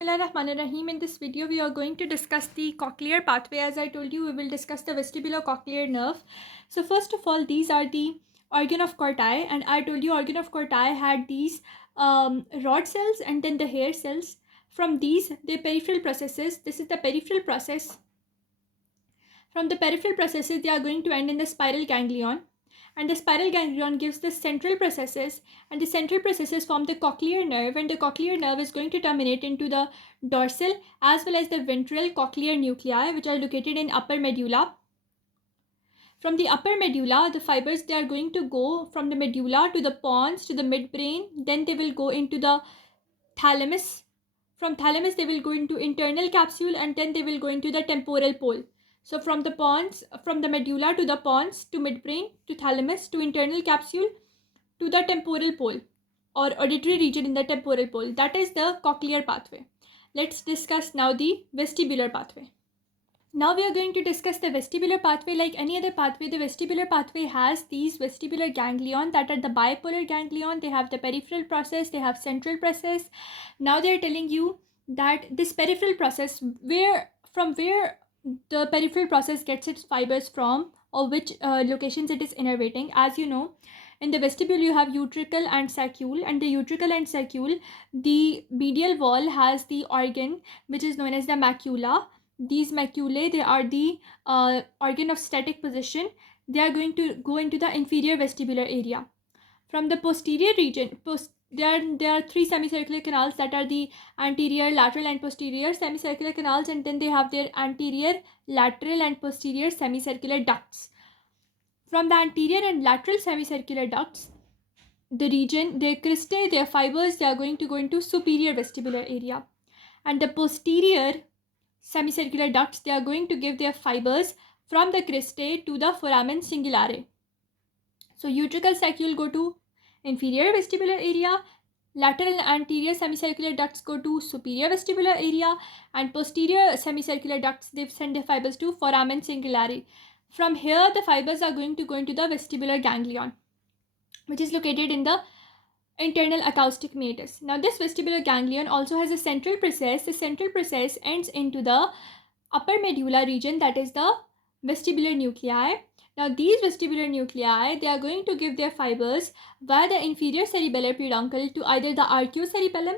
Bismillahirrahmanirrahim. In this video, we are going to discuss the cochlear pathway. As I told you, we will discuss the vestibulocochlear nerve. So first of all, these are the organ of corti, and I told you organ of corti had these rod cells and then the hair cells. From these, the peripheral processes. This is the peripheral process. From the peripheral processes, they are going to end in the spiral ganglion. And the spiral ganglion gives the central processes, and the central processes form the cochlear nerve, and the cochlear nerve is going to terminate into the dorsal as well as the ventral cochlear nuclei, which are located in upper medulla. From the upper medulla, the fibers, they are going to go from the medulla to the pons to the midbrain, then they will go into the thalamus. From thalamus, they will go into internal capsule, and then they will go into the temporal pole. So from the pons, from the medulla to the pons to midbrain to thalamus to internal capsule to the temporal pole or auditory region in the temporal pole. That is the cochlear pathway. Let's discuss now the vestibular pathway. Now we are going to discuss the vestibular pathway. Like any other pathway, the vestibular pathway has these vestibular ganglion that are the bipolar ganglion. They have the peripheral process, they have central process. Now they are telling you that this peripheral process, from where the peripheral process gets its fibers from, or which locations it is innervating. As you know, in the vestibule you have utricle and saccule, and the utricle and saccule, the medial wall has the organ which is known as the macula. These maculae, they are the organ of static position. They are going to go into the inferior vestibular area. From the posterior region, there are three semicircular canals that are the anterior, lateral and posterior semicircular canals, and then they have their anterior, lateral and posterior semicircular ducts. From the anterior and lateral semicircular ducts, the region, their cristae, their fibers, they are going to go into superior vestibular area. And the posterior semicircular ducts, they are going to give their fibers from the cristae to the foramen cingulare. So utricle saccule go to inferior vestibular area, lateral and anterior semicircular ducts go to superior vestibular area, and posterior semicircular ducts, they send their fibers to foramen cingulare. From here, the fibers are going to go into the vestibular ganglion, which is located in the internal acoustic meatus. Now this vestibular ganglion also has a central process. The central process ends into the upper medulla region, that is the vestibular nuclei. Now these vestibular nuclei, they are going to give their fibers via the inferior cerebellar peduncle to either the arcuocerebellum,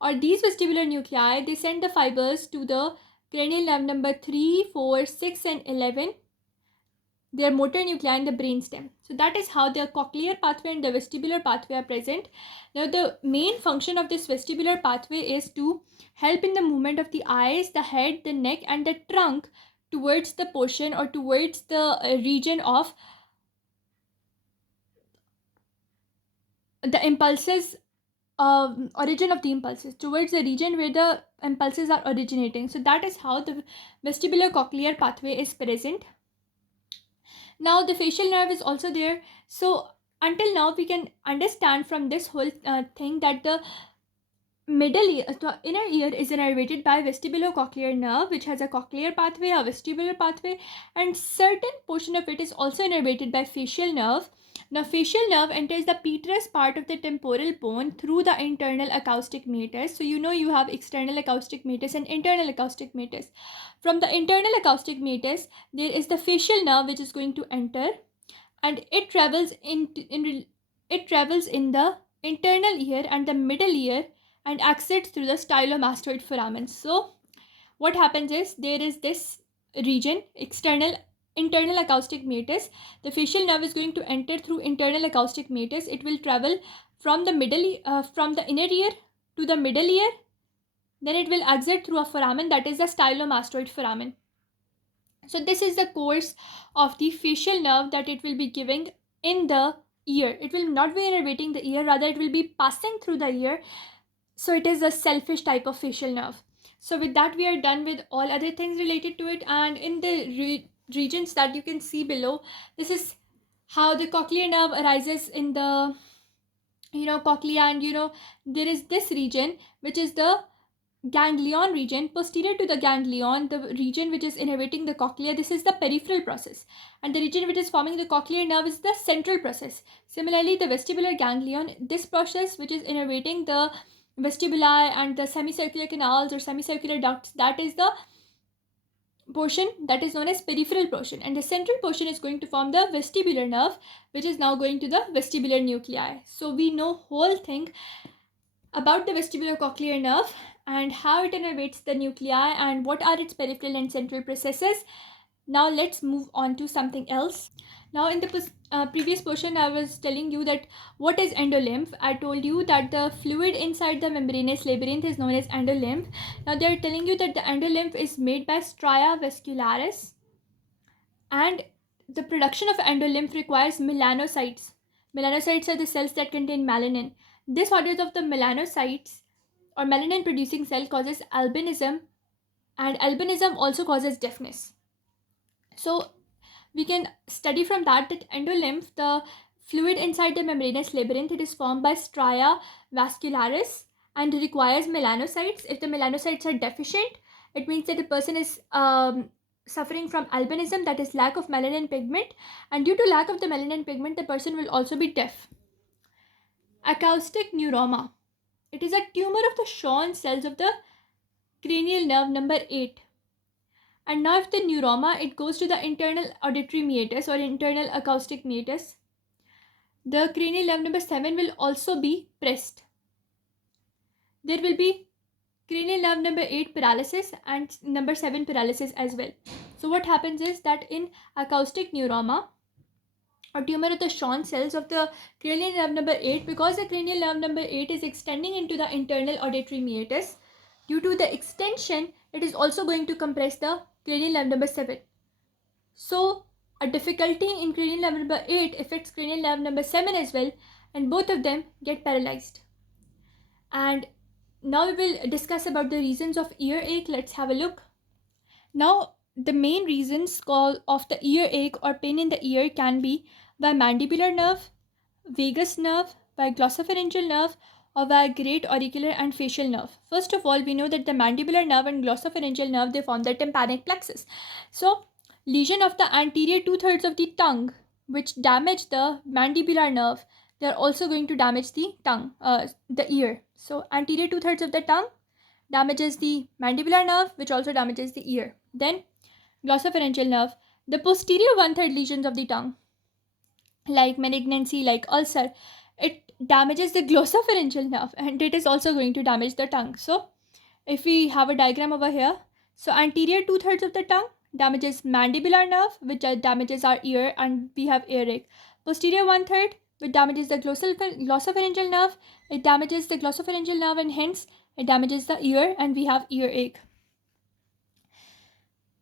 or these vestibular nuclei, they send the fibers to the cranial nerve number 3, 4, 6 and 11, their motor nuclei in the brainstem. So that is how the cochlear pathway and the vestibular pathway are present. Now the main function of this vestibular pathway is to help in the movement of the eyes, the head, the neck and the trunk towards the portion or towards the region of the impulses, origin of the impulses, towards the region where the impulses are originating. So that is how the vestibulocochlear pathway is present. Now the facial nerve is also there. So until now we can understand from this whole thing that the middle ear, the inner ear is innervated by vestibulocochlear nerve, which has a cochlear pathway, a vestibular pathway, and certain portion of it is also innervated by facial nerve. Now facial nerve enters the petrous part of the temporal bone through the internal acoustic meatus. So you know you have external acoustic meatus and internal acoustic meatus. From the internal acoustic meatus, there is the facial nerve which is going to enter, and it travels in the internal ear and the middle ear and exits through the stylomastoid foramen. So what happens is, there is this region, internal acoustic meatus. The facial nerve is going to enter through internal acoustic meatus. It will travel from the inner ear to the middle ear, then it will exit through a foramen, that is the stylomastoid foramen. So this is the course of the facial nerve that it will be giving in the ear. It will not be innervating the ear, rather it will be passing through the ear. So it is a selfish type of facial nerve. So with that, we are done with all other things related to it. And in the regions that you can see below, this is how the cochlear nerve arises in the cochlea. And there is this region which is the ganglion region. Posterior to the ganglion, the region which is innervating the cochlea, this is the peripheral process, and the region which is forming the cochlear nerve is the central process. Similarly, the vestibular ganglion, this process which is innervating the vestibuli and the semicircular canals or semicircular ducts, that is the portion that is known as peripheral portion, and the central portion is going to form the vestibular nerve, which is now going to the vestibular nuclei. So we know whole thing about the vestibulocochlear nerve and how it innervates the nuclei and what are its peripheral and central processes. Now let's move on to something else. Now in the previous portion I was telling you that what is endolymph. I told you that the fluid inside the membranous labyrinth is known as endolymph. Now they are telling you that the endolymph is made by stria vascularis, and the production of endolymph requires melanocytes. Melanocytes are the cells that contain melanin. Disorder of the melanocytes or melanin producing cell causes albinism, and albinism also causes deafness. So we can study from that endolymph, the fluid inside the membranous labyrinth, it is formed by stria vascularis and requires melanocytes. If the melanocytes are deficient, it means that the person is suffering from albinism, that is lack of melanin pigment, and due to lack of the melanin pigment the person will also be deaf. Acoustic neuroma, it is a tumor of the Schwann cells of the cranial nerve number 8. And now if the neuroma, it goes to the internal auditory meatus or internal acoustic meatus, the cranial nerve number 7 will also be pressed. There will be cranial nerve number 8 paralysis and number 7 paralysis as well. So what happens is that in acoustic neuroma or tumor of the Schwann cells of the cranial nerve number 8, because the cranial nerve number 8 is extending into the internal auditory meatus, due to the extension it is also going to compress the cranial nerve number 7. So a difficulty in cranial nerve number 8 affects cranial nerve number 7 as well, and both of them get paralyzed. And now we will discuss about the reasons of earache. Let's have a look. Now the main reasons of the earache or pain in the ear can be by mandibular nerve, vagus nerve, by glossopharyngeal nerve, or by great auricular and facial nerve. First of all, we know that the mandibular nerve and glossopharyngeal nerve, they form the tympanic plexus. So lesion of the anterior 2/3 of the tongue which damage the mandibular nerve, they are also going to damage the tongue, the ear. So anterior 2/3 of the tongue damages the mandibular nerve, which also damages the ear. Then glossopharyngeal nerve, the posterior 1/3 lesions of the tongue, like malignancy, like ulcer, it damages the glossopharyngeal nerve and it is also going to damage the tongue. So if we have a diagram over here, so anterior 2/3 of the tongue damages mandibular nerve, which damages our ear and we have earache. Posterior 1/3, which damages the glossopharyngeal nerve, it damages the glossopharyngeal nerve and hence it damages the ear and we have earache.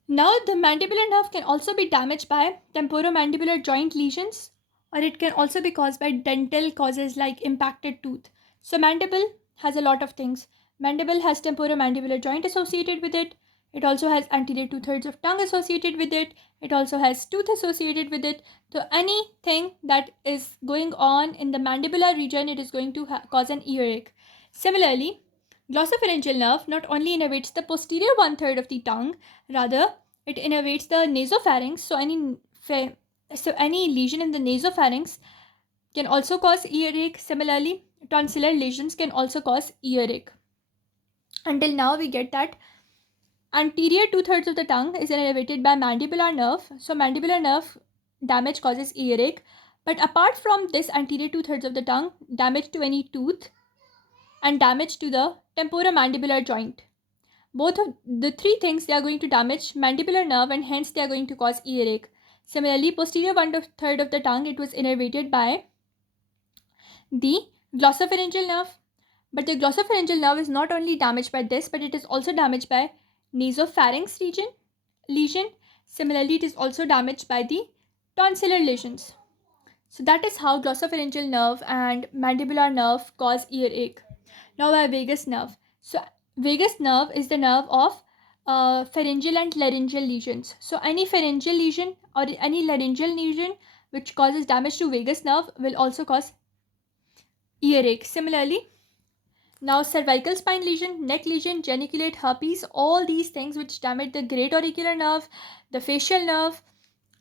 Now the mandibular nerve can also be damaged by temporomandibular joint lesions, or it can also be caused by dental causes like impacted tooth. So mandible has a lot of things. Mandible has temporomandibular joint associated with it. It also has anterior 2/3 of tongue associated with it. It also has tooth associated with it. So anything that is going on in the mandibular region, it is going to cause an earache. Similarly, glossopharyngeal nerve not only innervates the posterior 1/3 of the tongue, rather it innervates the nasopharynx. So any lesion in the nasopharynx can also cause earache. Similarly, tonsillar lesions can also cause earache. Until now we get that anterior 2/3 of the tongue is innervated by mandibular nerve. So mandibular nerve damage causes earache. But apart from this anterior 2/3 of the tongue, damage to any tooth and damage to the temporomandibular joint, both of the three things, they are going to damage mandibular nerve and hence they are going to cause earache. Similarly, posterior 1/3 of the tongue, it was innervated by the glossopharyngeal nerve. But the glossopharyngeal nerve is not only damaged by this, but it is also damaged by nasopharynx lesion. Similarly, it is also damaged by the tonsillar lesions. So that is how glossopharyngeal nerve and mandibular nerve cause earache. Now by vagus nerve. So vagus nerve is the nerve of pharyngeal and laryngeal lesions. So any pharyngeal lesion or any laryngeal lesion which causes damage to vagus nerve will also cause earache. Similarly, now cervical spine lesion, neck lesion, geniculate herpes, all these things which damage the great auricular nerve, the facial nerve.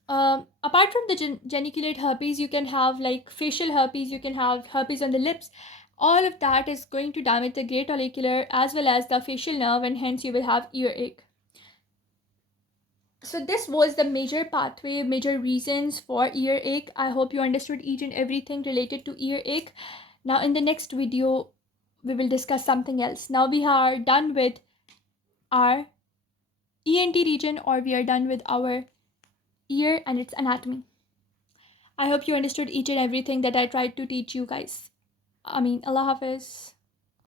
Apart from the geniculate herpes, you can have like facial herpes, you can have herpes on the lips. all of that is going to damage the great auricular as well as the facial nerve, and hence you will have earache. So this was the major pathway, major reasons for earache. I hope you understood each and everything related to earache. Now in the next video, we will discuss something else. Now we are done with our ENT region, or we are done with our ear and its anatomy. I hope you understood each and everything that I tried to teach you guys. Allah Hafiz.